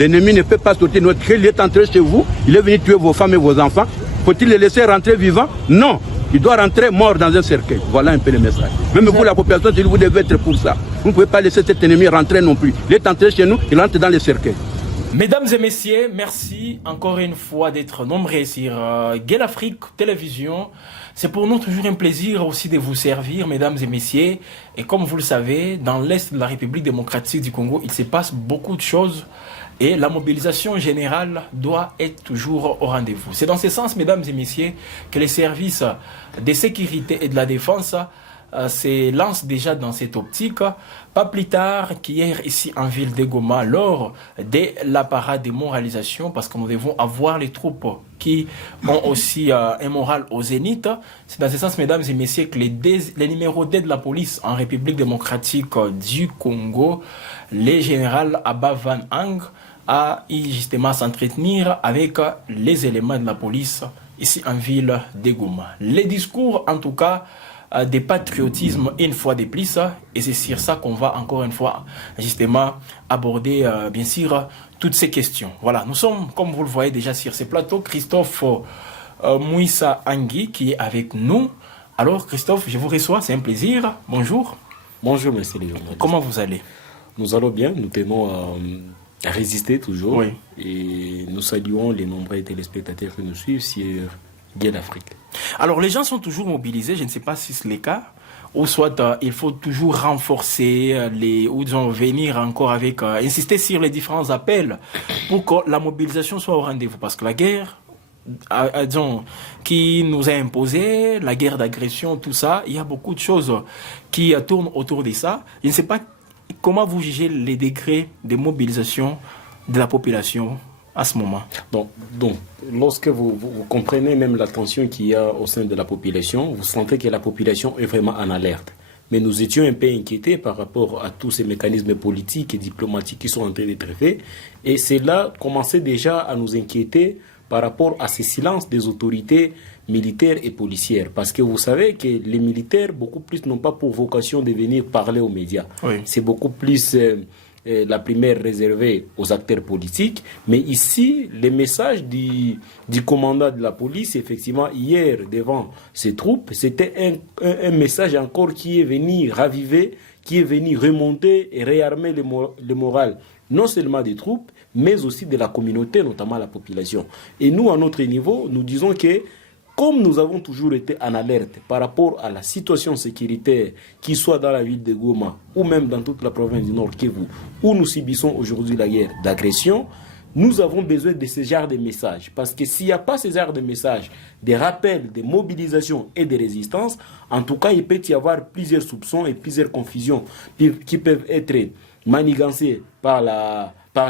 L'ennemi ne peut pas sortir. Il est entré chez vous, il est venu tuer vos femmes et vos enfants. Faut-il le laisser rentrer vivant? Non. Il doit rentrer mort dans un cercueil. Voilà un peu le message. Même vous, la population, vous devez être pour ça. Vous ne pouvez pas laisser cet ennemi rentrer non plus. Il est entré chez nous, il rentre dans le cercueil. Mesdames et messieurs, merci encore une fois d'être nombreux sur Gay Afrique Télévision. C'est pour nous toujours un plaisir aussi de vous servir, mesdames et messieurs. Et comme vous le savez, dans l'Est de la République démocratique du Congo, il se passe beaucoup de choses. Et la mobilisation générale doit être toujours au rendez-vous. C'est dans ce sens, mesdames et messieurs, que les services de sécurité et de la défense se lancent déjà dans cette optique. Pas plus tard qu'hier ici en ville de Goma, lors de la parade de moralisation, parce que nous devons avoir les troupes qui ont aussi un moral au zénith. C'est dans ce sens, mesdames et messieurs, que les numéros 2 de la police en République démocratique du Congo, les général Abba Van Hang, a justement s'entretenir avec les éléments de la police ici en ville de Goma. Les discours, en tout cas, des patriotisme une fois de plus, et c'est sur ça qu'on va encore une fois justement aborder bien sûr toutes ces questions. Voilà, nous sommes, comme vous le voyez déjà sur ces plateaux, Christophe Mouissa Angui qui est avec nous. Alors Christophe, je vous reçois, c'est un plaisir. Bonjour. Bonjour, monsieur les journalistes. Comment vous allez? Nous allons bien, nous tenons à résister toujours. Oui. Et nous saluons les nombreux téléspectateurs qui nous suivent sur Gay Afrique. Alors les gens sont toujours mobilisés, je ne sais pas si c'est le cas, ou soit il faut toujours renforcer ou disons venir encore avec, insister sur les différents appels pour que la mobilisation soit au rendez-vous. Parce que la guerre, disons, qui nous a imposé, la guerre d'agression, tout ça, il y a beaucoup de choses qui tournent autour de ça. Je ne sais pas comment vous jugez les degrés de mobilisation de la population à ce moment. Donc lorsque vous comprenez même la tension qu'il y a au sein de la population, vous sentez que la population est vraiment en alerte. Mais nous étions un peu inquiétés par rapport à tous ces mécanismes politiques et diplomatiques qui sont en train d'être faits. Et cela commençait déjà à nous inquiéter par rapport à ces silences des autorités militaires et policières. Parce que vous savez que les militaires, beaucoup plus, n'ont pas pour vocation de venir parler aux médias. Oui. C'est beaucoup plus la primaire réservée aux acteurs politiques. Mais ici, les messages du commandant de la police, effectivement, hier, devant ses troupes, c'était un message encore qui est venu raviver, qui est venu remonter et réarmer le moral, non seulement des troupes, mais aussi de la communauté, notamment la population. Et nous, à notre niveau, nous disons que comme nous avons toujours été en alerte par rapport à la situation sécuritaire, qu'il soit dans la ville de Goma ou même dans toute la province du Nord Kivu, où nous subissons aujourd'hui la guerre d'agression, nous avons besoin de ce genre de messages. Parce que s'il n'y a pas ce genre de messages, des rappels, des mobilisations et des résistances, en tout cas, il peut y avoir plusieurs soupçons et plusieurs confusions qui peuvent être manigancées par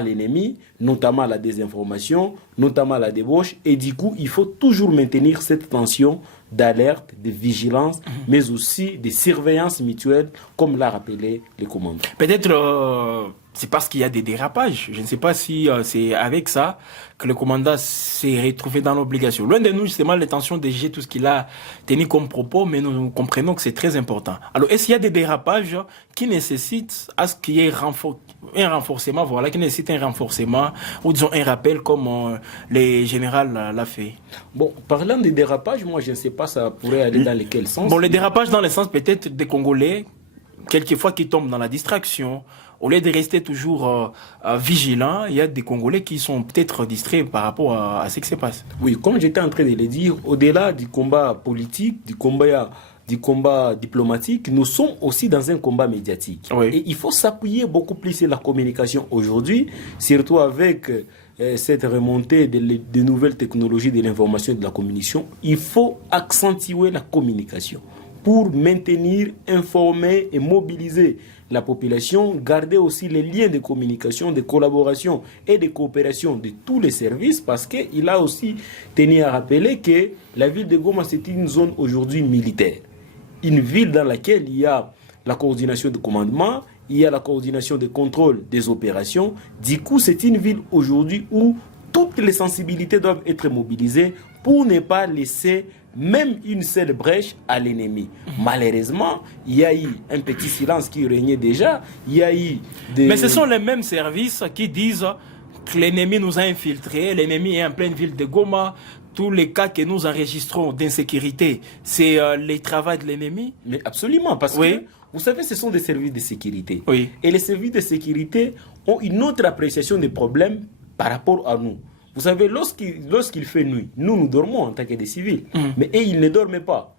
l'ennemi, notamment la désinformation, notamment la débauche. Et du coup, il faut toujours maintenir cette tension d'alerte, de vigilance, mais aussi de surveillance mutuelle, comme l'a rappelé le commandant. Peut-être c'est parce qu'il y a des dérapages. Je ne sais pas si c'est avec ça que le commandant s'est retrouvé dans l'obligation. Loin de nous, justement, l'intention de juger tout ce qu'il a tenu comme propos, mais nous comprenons que c'est très important. Alors, est-ce qu'il y a des dérapages qui nécessitent à ce qu'il y ait un renforcement, voilà, qui nécessite un renforcement, ou disons un rappel comme le général l'a fait? Bon, parlant des dérapages, moi je ne sais pas ça pourrait aller dans quel sens. Bon, les dérapages dans le sens peut-être des Congolais, quelquefois qui tombent dans la distraction. Au lieu de rester toujours vigilants, il y a des Congolais qui sont peut-être distraits par rapport à ce qui se passe. Oui, comme j'étais en train de le dire, au-delà du combat politique, du combat diplomatique, nous sommes aussi dans un combat médiatique. Oui. Et il faut s'appuyer beaucoup plus sur la communication aujourd'hui, surtout avec cette remontée des nouvelles technologies de l'information et de la communication. Il faut accentuer la communication pour maintenir, informer et mobiliser la population, garder aussi les liens de communication, de collaboration et de coopération de tous les services, parce qu'il a aussi tenu à rappeler que la ville de Goma, c'est une zone aujourd'hui militaire. Une ville dans laquelle il y a la coordination de commandement, il y a la coordination de contrôle des opérations. Du coup, c'est une ville aujourd'hui où toutes les sensibilités doivent être mobilisées pour ne pas laisser même une seule brèche à l'ennemi. Malheureusement, il y a eu un petit silence qui régnait déjà. Il y a eu Mais ce sont les mêmes services qui disent que l'ennemi nous a infiltrés, l'ennemi est en pleine ville de Goma. Tous les cas que nous enregistrons d'insécurité, c'est le travail de l'ennemi. Mais absolument, parce Oui. que, vous savez, ce sont des services de sécurité. Oui. Et les services de sécurité ont une autre appréciation des problèmes par rapport à nous. Vous savez, lorsqu'il fait nuit, nous dormons en tant que des civils. Mais eux, ils ne dorment pas.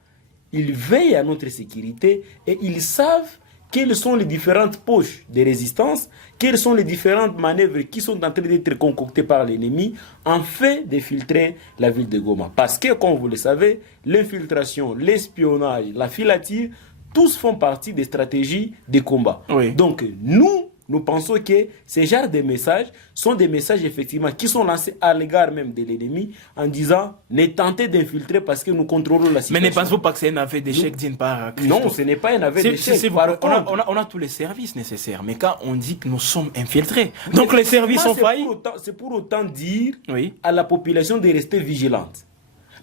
Ils veillent à notre sécurité et ils savent quelles sont les différentes poches de résistance, quelles sont les différentes manœuvres qui sont en train d'être concoctées par l'ennemi afin de filtrer la ville de Goma. Parce que, comme vous le savez, l'infiltration, l'espionnage, la filature, tous font partie des stratégies de combat. Oui. Donc, nous pensons que ces genres de messages sont des messages effectivement qui sont lancés à l'égard même de l'ennemi en disant ne tentez d'infiltrer parce que nous contrôlons la situation. Mais ne pensez-vous pas que c'est un aveu d'échec d'une part Christophe? Non, ce n'est pas un aveu d'échec. On a tous les services nécessaires, mais quand on dit que nous sommes infiltrés, donc les services ont failli. C'est pour autant dire Oui. à la population de rester vigilante.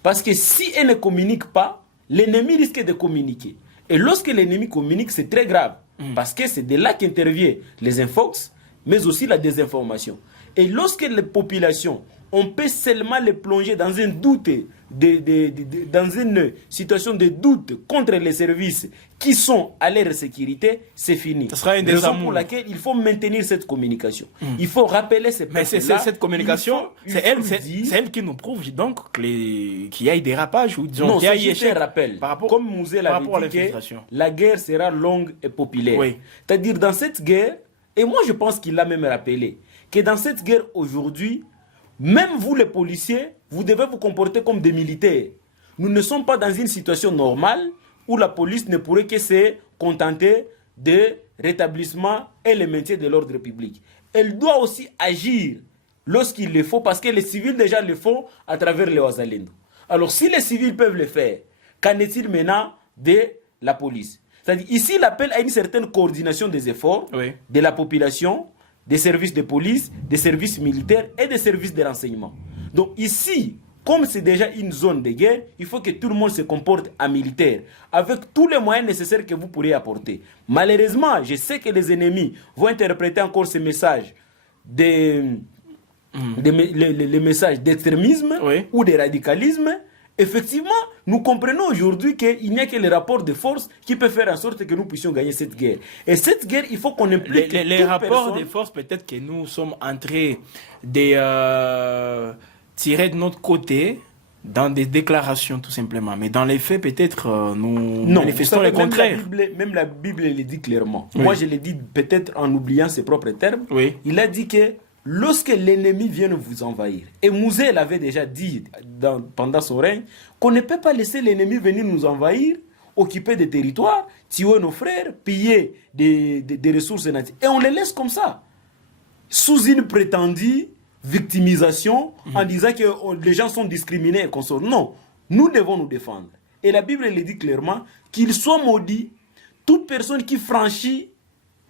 Parce que si elle ne communique pas, l'ennemi risque de communiquer. Et lorsque l'ennemi communique, c'est très grave. Parce que c'est de là qu'interviennent les infox, mais aussi la désinformation. Et lorsque les populations, on peut seulement les plonger dans un doute, dans une situation de doute contre les services qui sont à leur sécurité, c'est fini. Ce sera un raison désamour. pour laquelle il faut maintenir cette communication. Il faut rappeler ces Mais c'est cette communication, c'est elle elle qui nous prouve donc qu'il y a eu dérapage ou disons non, qu'il y a eu c'est juste échec un rappel. par rapport, Comme Mouzel par avait rapport à dit que l'infiltration. la guerre sera longue et populaire. Oui. C'est-à-dire dans cette guerre, et moi je pense qu'il l'a même rappelé, que dans cette guerre aujourd'hui, même vous les policiers, vous devez vous comporter comme des militaires. Nous ne sommes pas dans une situation normale où la police ne pourrait que se contenter de rétablissement et le maintien de l'ordre public. Elle doit aussi agir lorsqu'il le faut, parce que les civils déjà le font à travers les Ouazalendo. Alors si les civils peuvent le faire, qu'en est-il maintenant de la police? C'est-à-dire ici l'appel à une certaine coordination des efforts Oui. de la population, des services de police, des services militaires et des services de renseignement. Donc ici, comme c'est déjà une zone de guerre, il faut que tout le monde se comporte en militaire, avec tous les moyens nécessaires que vous pourrez apporter. Malheureusement, je sais que les ennemis vont interpréter encore ces messages les messages d'extrémisme Oui. ou de radicalisme. Effectivement, nous comprenons aujourd'hui qu'il n'y a que les rapports de force qui peuvent faire en sorte que nous puissions gagner cette guerre. Et cette guerre, il faut qu'on implique Les toute rapports personne. de force, peut-être que nous sommes entrés de tirer de notre côté dans des déclarations tout simplement. Mais dans les faits, peut-être nous Non, manifestons vous savez, le contraire. Même la Bible le dit clairement. Oui. Moi, je l'ai dit peut-être en oubliant ses propres termes. Oui. Il a dit que lorsque l'ennemi vient vous envahir, et Mouzel avait déjà dit pendant son règne, qu'on ne peut pas laisser l'ennemi venir nous envahir, occuper des territoires, tuer nos frères, piller des ressources naturelles. Et on les laisse comme ça, sous une prétendue victimisation, en disant que les gens sont discriminés et qu'on sort. Non, nous devons nous défendre. Et la Bible le dit clairement, qu'il soit maudit toute personne qui franchit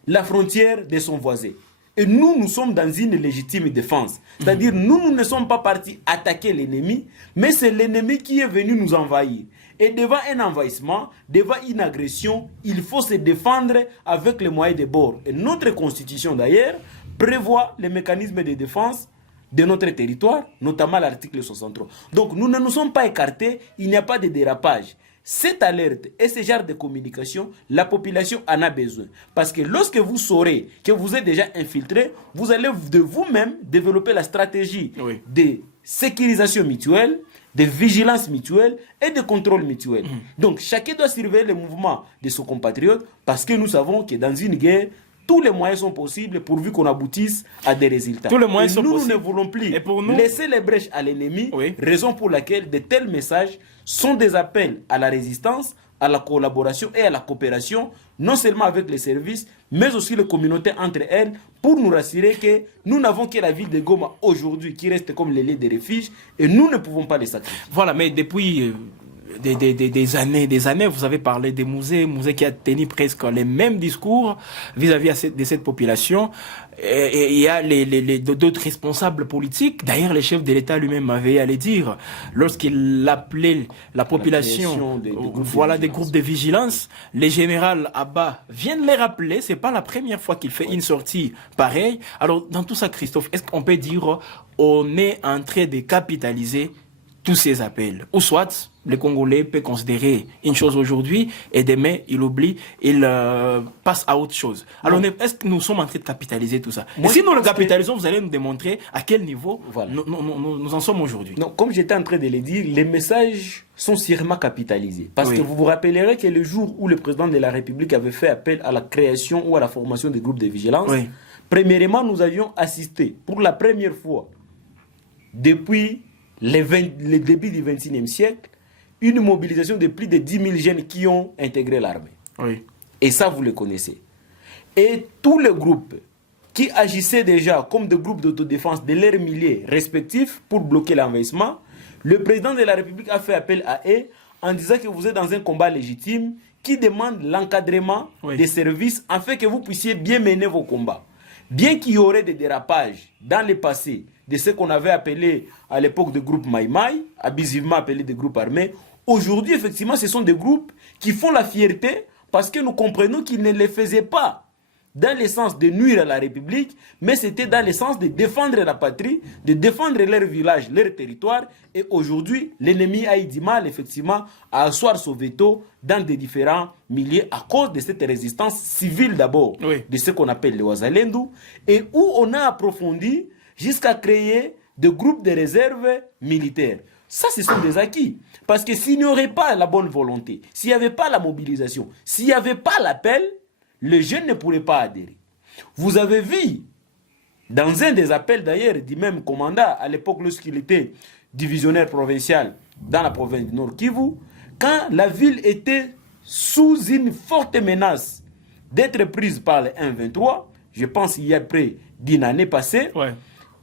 la frontière de son voisin. Et nous sommes dans une légitime défense. C'est-à-dire, nous ne sommes pas partis attaquer l'ennemi, mais c'est l'ennemi qui est venu nous envahir. Et devant un envahissement, devant une agression, il faut se défendre avec les moyens de bord. Et notre constitution, d'ailleurs, prévoit les mécanismes de défense de notre territoire, notamment l'article 63. Donc, nous ne nous sommes pas écartés, il n'y a pas de dérapage. Cette alerte et ce genre de communication, la population en a besoin. Parce que lorsque vous saurez que vous êtes déjà infiltré, vous allez de vous-même développer la stratégie Oui. de sécurisation mutuelle, de vigilance mutuelle et de contrôle mutuel. Donc chacun doit surveiller les mouvements de ses compatriotes parce que nous savons que dans une guerre, tous les moyens sont possibles pourvu qu'on aboutisse à des résultats. Tous les moyens et sont nous, possibles. nous ne voulons plus Et pour nous- laisser les brèches à l'ennemi, Oui. raison pour laquelle de tels messages sont des appels à la résistance, à la collaboration et à la coopération, non seulement avec les services, mais aussi les communautés entre elles, pour nous rassurer que nous n'avons que la ville de Goma aujourd'hui qui reste comme les lieux de refuge et nous ne pouvons pas les sacrifier. Voilà, mais depuis des années. Vous avez parlé des musées qui a tenu presque les mêmes discours vis-à-vis de cette population. Et il y a d'autres responsables politiques. D'ailleurs, le chef de l'État lui-même avait à le dire lorsqu'il appelait la population, des groupes de vigilance. Le général Abba vient de les rappeler. C'est pas la première fois qu'il fait une sortie pareille. Alors, dans tout ça, Christophe, est-ce qu'on peut dire on est en train de capitaliser tous ces appels, ou soit le Congolais peut considérer une chose aujourd'hui et demain il oublie, il passe à autre chose. Alors est-ce que nous sommes en train de capitaliser tout ça? Et si nous le capitalisons, vous allez nous démontrer à quel niveau nous en sommes aujourd'hui. Non, comme j'étais en train de le dire, les messages sont sûrement capitalisés. Parce que vous vous rappellerez que le jour où le président de la République avait fait appel à la création ou à la formation des groupes de vigilance, premièrement, nous avions assisté pour la première fois depuis le début du XXIe siècle, une mobilisation de plus de 10 000 jeunes qui ont intégré l'armée. Et ça, vous le connaissez. Et tous les groupes qui agissaient déjà comme des groupes d'autodéfense de leurs milliers respectifs pour bloquer l'envahissement, le président de la République a fait appel à eux en disant que vous êtes dans un combat légitime qui demande l'encadrement des services afin que vous puissiez bien mener vos combats. Bien qu'il y aurait des dérapages dans le passé de ce qu'on avait appelé à l'époque de groupes Maïmaï, abusivement appelés des groupes armés, aujourd'hui, effectivement, ce sont des groupes qui font la fierté parce que nous comprenons qu'ils ne les faisaient pas dans le sens de nuire à la République, mais c'était dans le sens de défendre la patrie, de défendre leur village, leur territoire. Et aujourd'hui, l'ennemi a eu du mal, effectivement, à asseoir son veto dans des différents milieux à cause de cette résistance civile d'abord, de ce qu'on appelle les Ouazalendou, et où on a approfondi jusqu'à créer des groupes de réserve militaires. Ça, ce sont des acquis. Parce que s'il n'y aurait pas la bonne volonté, s'il n'y avait pas la mobilisation, s'il n'y avait pas l'appel, les jeunes ne pourraient pas adhérer. Vous avez vu, dans un des appels d'ailleurs du même commandant, à l'époque lorsqu'il était divisionnaire provincial dans la province du Nord Kivu, quand la ville était sous une forte menace d'être prise par le 1-23, je pense qu'il y a près d'une année passée,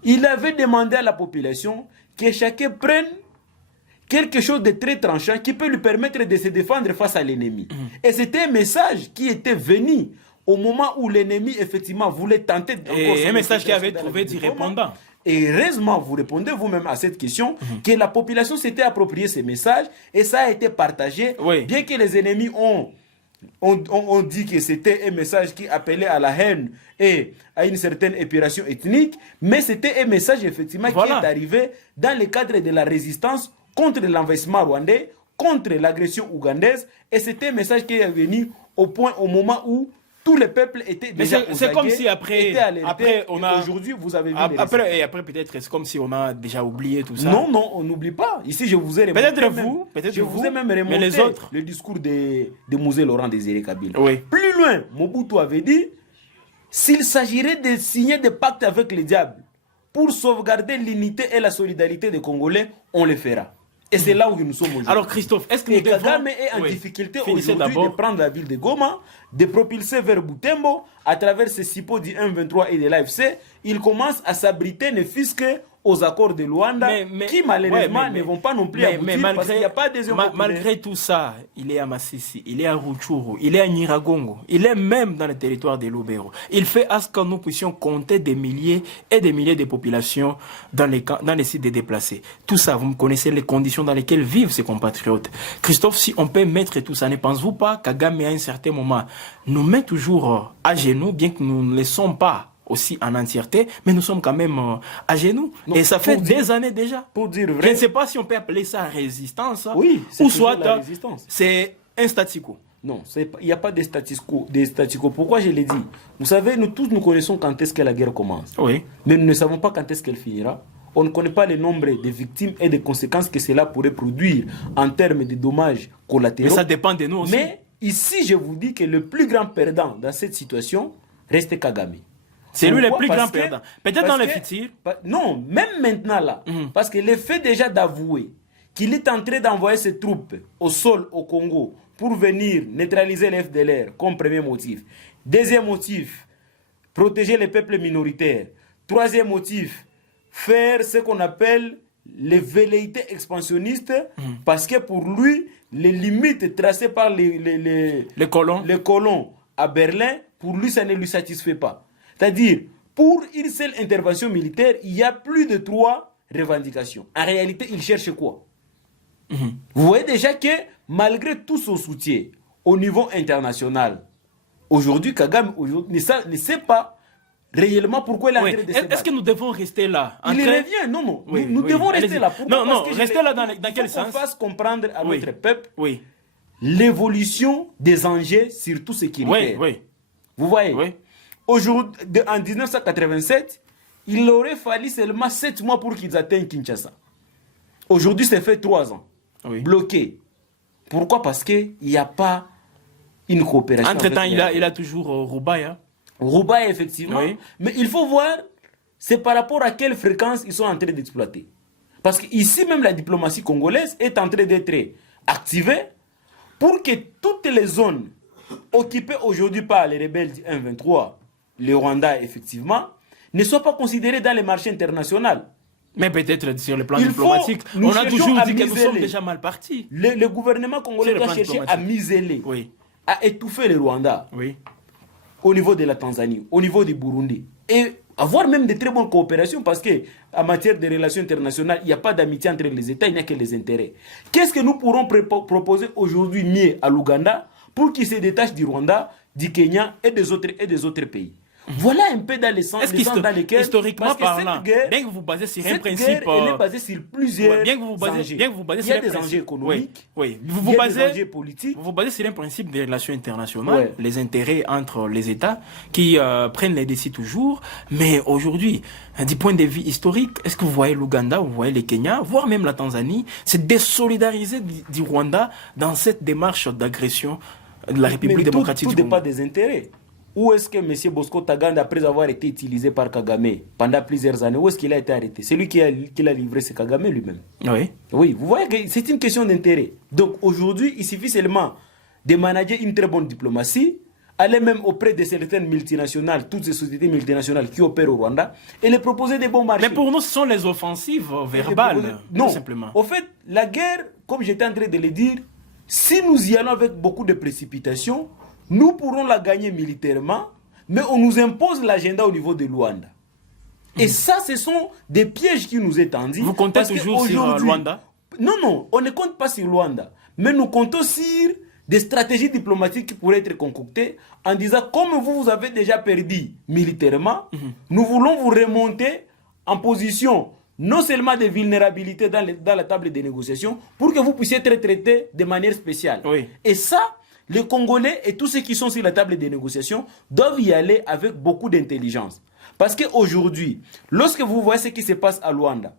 il avait demandé à la population que chacun prenne quelque chose de très tranchant qui peut lui permettre de se défendre face à l'ennemi. Et c'était un message qui était venu au moment où l'ennemi, effectivement, voulait tenter... Et un message qui avait trouvé du répondant. Et heureusement, vous répondez vous-même à cette question, que la population s'était approprié ces messages et ça a été partagé, bien que les ennemis ont dit que c'était un message qui appelait à la haine et à une certaine épuration ethnique, mais c'était un message effectivement qui est arrivé dans le cadre de la résistance contre l'envahissement rwandais, contre l'agression ougandaise, et c'était un message qui est venu au moment où tous les peuples étaient déjà c'est comme si après on a aujourd'hui vous avez vu après peut-être c'est comme si on a déjà oublié tout ça. Non, on n'oublie pas. Ici je vous ai remonté peut-être vous ai même remonté mais les autres, le discours de Mosé Laurent Désiré Kabila. Plus loin, Mobutu avait dit s'il s'agirait de signer des pactes avec le diable pour sauvegarder l'unité et la solidarité des Congolais, on le fera. Et c'est là où nous sommes aujourd'hui. Alors Christophe, est-ce que nous Kagame est en difficulté aujourd'hui de prendre la ville de Goma, de propulser vers Butembo, à travers ces SIPO du 1-23 et de l'AFC, il commence à s'abriter ne fût-ce que aux accords de Luanda, qui malheureusement ne vont pas non plus aboutir parce qu'il n'y a pas de malgré tout ça, il est à Massissi, il est à Rutshuru, il est à Nyiragongo, il est même dans le territoire de Lubero. Il fait à ce que nous puissions compter des milliers et des milliers de populations dans les sites de déplacés. Tout ça, vous connaissez les conditions dans lesquelles vivent ces compatriotes. Christophe, si on peut mettre tout ça, ne pensez-vous pas qu'Kagame à un certain moment nous met toujours à genoux, bien que nous ne le sommes pas aussi en entièreté, mais nous sommes quand même à genoux. Et ça fait des années déjà. Pour dire vrai, je ne sais pas si on peut appeler ça résistance, ou soit c'est un statu quo. Non, il n'y a pas de statu quo. Pourquoi je l'ai dit? Vous savez, nous tous nous connaissons quand est-ce que la guerre commence. Mais nous ne savons pas quand est-ce qu'elle finira. On ne connaît pas le nombre de victimes et des conséquences que cela pourrait produire en termes de dommages collatéraux. Mais ça dépend de nous aussi. Mais ici, je vous dis que le plus grand perdant dans cette situation reste Kagame. C'est lui le plus grand perdant. Peut-être dans le futur. Non, même maintenant là. Parce que le fait déjà d'avouer qu'il est en train d'envoyer ses troupes au sol au Congo pour venir neutraliser les FDLR comme premier motif. Deuxième motif, protéger les peuples minoritaires. Troisième motif, faire ce qu'on appelle les velléités expansionnistes parce que pour lui, les limites tracées par les colons à Berlin, pour lui, ça ne lui satisfait pas. C'est-à-dire, pour une seule intervention militaire, il y a plus de 3 revendications. En réalité, il cherche quoi? Vous voyez déjà que malgré tout son soutien au niveau international, aujourd'hui, Kagame ne sait pas réellement pourquoi il est en train de se battre. Est-ce que nous devons rester là? Il revient, non. Nous devons rester là. Pourquoi? Non, rester là dans quel sens? Il faut qu'on fasse comprendre à notre peuple l'évolution des enjeux sur tout ce qui est. Vous voyez? Aujourd'hui, en 1987, il aurait fallu seulement 7 mois pour qu'ils atteignent Kinshasa. Aujourd'hui, ça fait 3 ans. Bloqué. Pourquoi? Parce qu'il n'y a pas une coopération. Entre-temps, il a toujours Roubaix. Roubaix, effectivement. Mais il faut voir, c'est par rapport à quelle fréquence ils sont en train d'exploiter. Parce qu'ici, même la diplomatie congolaise est en train d'être activée pour que toutes les zones occupées aujourd'hui par les rebelles du 1-23, le Rwanda, effectivement, ne soient pas considérées dans les marchés internationaux. Mais peut-être sur le plan diplomatique, on a toujours dit que nous sommes déjà mal partis. Le gouvernement congolais doit chercher à miseler, à étouffer le Rwanda, au niveau de la Tanzanie, au niveau du Burundi, et avoir même de très bonnes coopérations, parce qu'en matière de relations internationales, il n'y a pas d'amitié entre les États, il n'y a que les intérêts. Qu'est-ce que nous pourrons proposer aujourd'hui mieux à l'Ouganda pour qu'il se détache du Rwanda, du Kenya et des autres pays? Voilà un peu dans les sens dans lesquels, historiquement parlant, guerre, bien que vous basez sur un principe, elle est basée sur plusieurs enjeux. Il y a des enjeux économiques, vous y a des enjeux politiques. Vous basez sur un principe des relations internationales, les intérêts entre les États qui prennent les décisions toujours. Mais aujourd'hui, du point de vue historique, est-ce que vous voyez l'Ouganda, vous voyez le Kenya, voire même la Tanzanie, se désolidariser du Rwanda dans cette démarche d'agression de la République démocratique du Congo? Tout dépend des intérêts. Où est-ce que M. Bosco Taganda, après avoir été utilisé par Kagame pendant plusieurs années, où est-ce qu'il a été arrêté? C'est lui qui l'a livré, c'est Kagame lui-même. Oui, vous voyez que c'est une question d'intérêt. Donc aujourd'hui, il suffit seulement de manager une très bonne diplomatie, aller même auprès de certaines multinationales, toutes ces sociétés multinationales qui opèrent au Rwanda, et les proposer des bons marchés. Mais pour nous, ce sont les offensives verbales, non, tout simplement. Au fait, la guerre, comme j'étais en train de le dire, si nous y allons avec beaucoup de précipitation, nous pourrons la gagner militairement, mais on nous impose l'agenda au niveau de Luanda. Et ça, ce sont des pièges qui nous est tendus. Vous comptez toujours sur Luanda? Non, on ne compte pas sur Luanda. Mais nous comptons sur des stratégies diplomatiques qui pourraient être concoctées en disant, comme vous avez déjà perdu militairement, nous voulons vous remonter en position non seulement de vulnérabilité dans la table des négociations, pour que vous puissiez être traité de manière spéciale. Et ça, les Congolais et tous ceux qui sont sur la table des négociations doivent y aller avec beaucoup d'intelligence. Parce qu'aujourd'hui, lorsque vous voyez ce qui se passe à Luanda,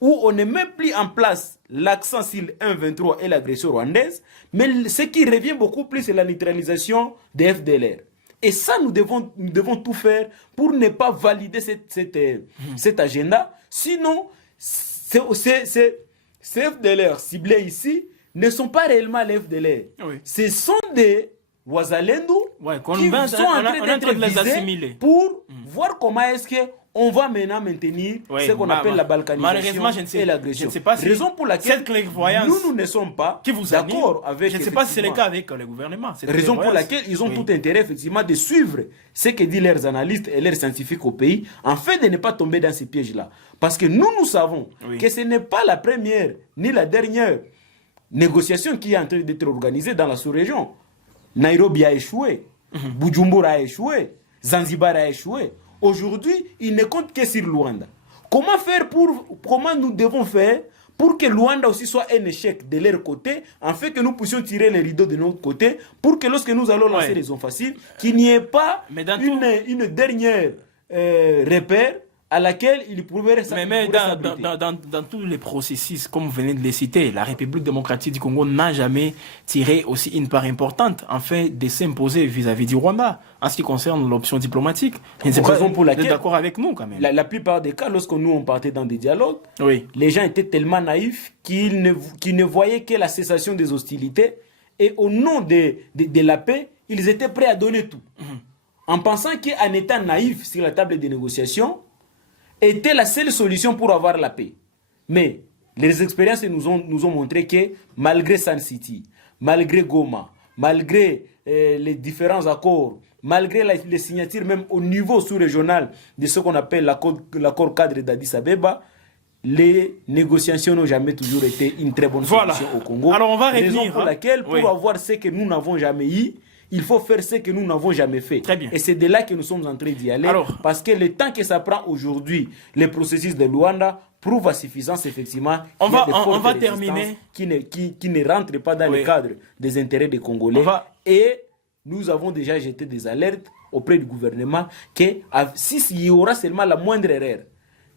où on ne met plus en place l'accent sur le 1-23 et l'agression rwandaise, mais ce qui revient beaucoup plus, c'est la neutralisation des FDLR. Et ça, nous devons tout faire pour ne pas valider cet agenda. Sinon, ces FDLR ciblés ici ne sont pas réellement les FDLR. Ce sont des Ouazalendo qui sont en train de les assimiler pour voir comment est-ce qu'on va maintenant maintenir ce qu'on appelle la balkanisation et l'agression. Je ne sais pas si raison pour laquelle nous ne sommes pas d'accord avec. Je ne sais pas si c'est le cas avec le gouvernement. Raison pour laquelle ils ont tout intérêt effectivement de suivre ce que disent leurs analystes et leurs scientifiques au pays, afin de ne pas tomber dans ces pièges-là. Parce que nous savons que ce n'est pas la première ni la dernière négociation qui est en train d'être organisée dans la sous-région. Nairobi a échoué, Bujumbura a échoué, Zanzibar a échoué. Aujourd'hui, ils ne comptent que sur Luanda. Comment nous devons faire pour que Luanda aussi soit un échec de leur côté, afin que nous puissions tirer les rideaux de notre côté, pour que lorsque nous allons lancer les zones faciles, qu'il n'y ait pas une dernière repère à laquelle il pouvait mais dans tous les processus, comme vous venez de les citer, la République démocratique du Congo n'a jamais tiré aussi une part importante afin de s'imposer vis-à-vis du Rwanda en ce qui concerne l'option diplomatique. Raison pour laquelle, d'accord avec nous quand même. La plupart des cas, lorsque nous on partait dans des dialogues, les gens étaient tellement naïfs qu'ils ne voyaient que la cessation des hostilités, et au nom de la paix, ils étaient prêts à donner tout. En pensant qu'en étant naïfs sur la table des négociations, était la seule solution pour avoir la paix. Mais les expériences nous ont montré que malgré Sun City, malgré Goma, malgré les différents accords, malgré les signatures même au niveau sous-régional de ce qu'on appelle l'accord cadre d'Addis Abeba, les négociations n'ont jamais toujours été une très bonne solution au Congo. Alors on va revenir. Raison pour laquelle, pour avoir ce que nous n'avons jamais eu, il faut faire ce que nous n'avons jamais fait. Très bien. Et c'est de là que nous sommes en train d'y aller. Alors, parce que le temps que ça prend aujourd'hui, les processus de Luanda prouve à suffisance, effectivement, on va terminer. Qui ne rentrent pas dans le cadre des intérêts des Congolais. Et nous avons déjà jeté des alertes auprès du gouvernement que s'il y aura seulement la moindre erreur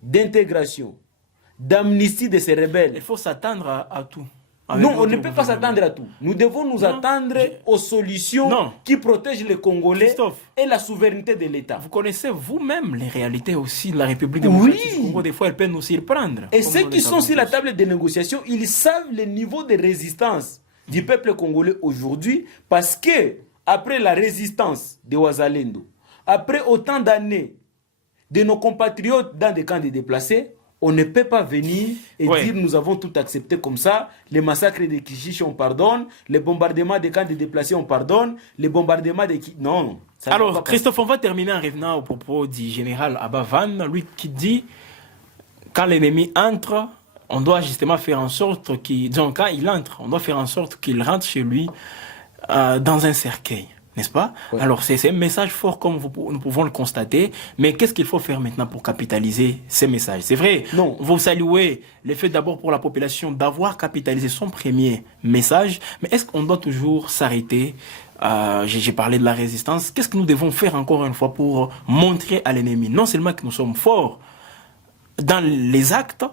d'intégration, d'amnistie de ces rebelles, il faut s'attendre à tout. Non, on ne peut pas s'attendre à tout. Nous devons nous attendre aux solutions qui protègent les Congolais, Christophe, et la souveraineté de l'État. Vous connaissez vous-même les réalités aussi de la République démocratique du Congo. Des fois, elles peuvent nous surprendre. Et ceux qui sont sur la table des négociations, ils savent le niveau de résistance du peuple congolais aujourd'hui, parce que après la résistance de Ouazalendo, après autant d'années de nos compatriotes dans des camps de déplacés, on ne peut pas venir et dire nous avons tout accepté comme ça. Les massacres de Kichichi, on pardonne. Les bombardements des camps de déplacés, on pardonne. Les bombardements de... Non. Alors, Christophe, on va terminer en revenant au propos du général Abavan, lui qui dit quand l'ennemi entre, on doit justement faire en sorte qu'il... Donc, quand il entre, on doit faire en sorte qu'il rentre chez lui dans un cercueil. N'est-ce pas? Alors, c'est un message fort comme nous pouvons le constater. Mais qu'est-ce qu'il faut faire maintenant pour capitaliser ces messages? C'est vrai, vous saluez le fait d'abord pour la population d'avoir capitalisé son premier message. Mais est-ce qu'on doit toujours s'arrêter? J'ai parlé de la résistance. Qu'est-ce que nous devons faire encore une fois pour montrer à l'ennemi? Non seulement que nous sommes forts dans les actes,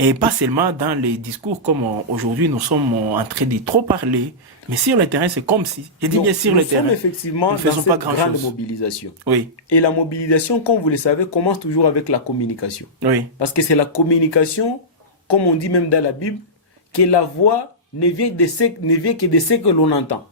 et pas seulement dans les discours comme aujourd'hui nous sommes en train de trop parler. Mais sur le terrain, c'est comme si... Je dis bien sur le terrain. Nous sommes effectivement dans cette grande mobilisation. Oui. Et la mobilisation, comme vous le savez, commence toujours avec la communication. Oui. Parce que c'est la communication, comme on dit même dans la Bible, que la voix ne vient que de ce que l'on entend.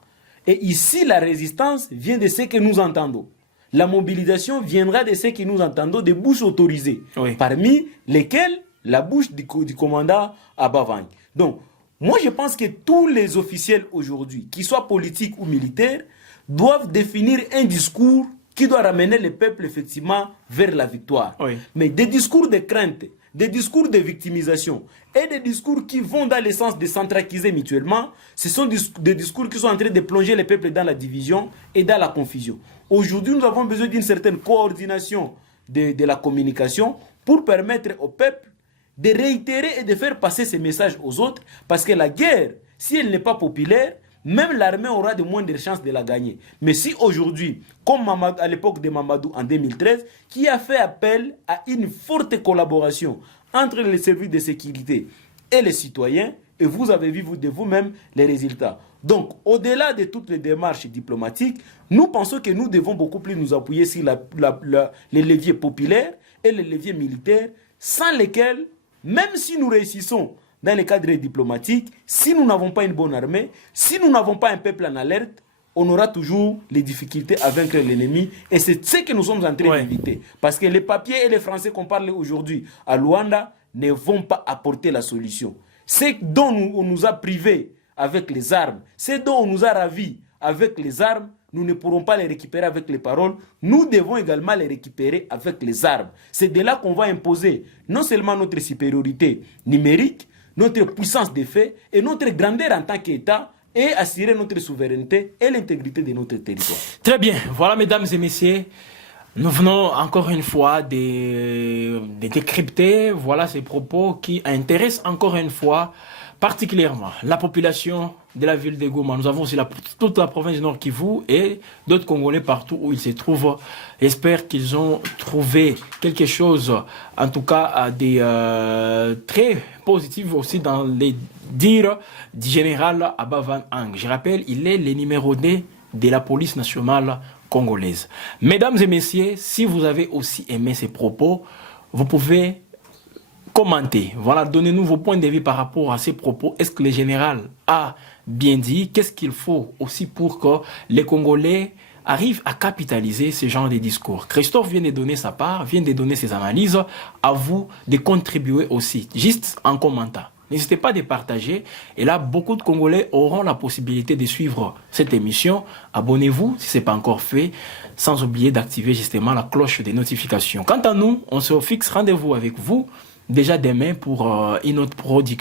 Et ici, la résistance vient de ce que nous entendons. La mobilisation viendra de ce que nous entendons, des bouches autorisées. Oui. Parmi lesquelles la bouche du commandant Abavang. Donc, moi, je pense que tous les officiels aujourd'hui, qu'ils soient politiques ou militaires, doivent définir un discours qui doit ramener le peuple effectivement vers la victoire. Oui. Mais des discours de crainte, des discours de victimisation et des discours qui vont dans le sens de s'entraquiser mutuellement, ce sont des discours qui sont en train de plonger le peuple dans la division et dans la confusion. Aujourd'hui, nous avons besoin d'une certaine coordination de la communication pour permettre au peuple de réitérer et de faire passer ces messages aux autres, parce que la guerre, si elle n'est pas populaire, même l'armée aura de moindres chances de la gagner. Mais si aujourd'hui, comme à l'époque de Mamadou en 2013, qui a fait appel à une forte collaboration entre les services de sécurité et les citoyens, et vous avez vu de vous-même les résultats. Donc, au-delà de toutes les démarches diplomatiques, nous pensons que nous devons beaucoup plus nous appuyer sur les leviers populaires et les leviers militaires, sans lesquels, même si nous réussissons dans le cadre diplomatique, si nous n'avons pas une bonne armée, si nous n'avons pas un peuple en alerte, on aura toujours les difficultés à vaincre l'ennemi. Et c'est ce que nous sommes en train d'éviter. Parce que les papiers et les Français qu'on parle aujourd'hui à Luanda ne vont pas apporter la solution. Ce dont on nous a privés avec les armes, ce dont on nous a ravis avec les armes, nous ne pourrons pas les récupérer avec les paroles. Nous devons également les récupérer avec les armes. C'est de là qu'on va imposer non seulement notre supériorité numérique, notre puissance de fait et notre grandeur en tant qu'État, et assurer notre souveraineté et l'intégrité de notre territoire. Très bien. Voilà, mesdames et messieurs, nous venons encore une fois de décrypter ces propos qui intéressent encore une fois particulièrement la population de la ville de Goma. Nous avons aussi toute la province du Nord Kivu et d'autres Congolais partout où ils se trouvent. J'espère qu'ils ont trouvé quelque chose, en tout cas très positif aussi dans les dires du général Abavan Ang. Je rappelle, il est le numéro 2 de la police nationale congolaise. Mesdames et messieurs, si vous avez aussi aimé ces propos, vous pouvez commenter. Voilà, donnez-nous vos points de vue par rapport à ces propos. Est-ce que le général a bien dit? Qu'est-ce qu'il faut aussi pour que les Congolais arrive à capitaliser ce genre de discours. Christophe vient de donner sa part, vient de donner ses analyses. À vous de contribuer aussi, juste en commentant. N'hésitez pas à partager. Et là, beaucoup de Congolais auront la possibilité de suivre cette émission. Abonnez-vous si ce n'est pas encore fait, sans oublier d'activer justement la cloche des notifications. Quant à nous, on se fixe rendez-vous avec vous déjà demain pour une autre production.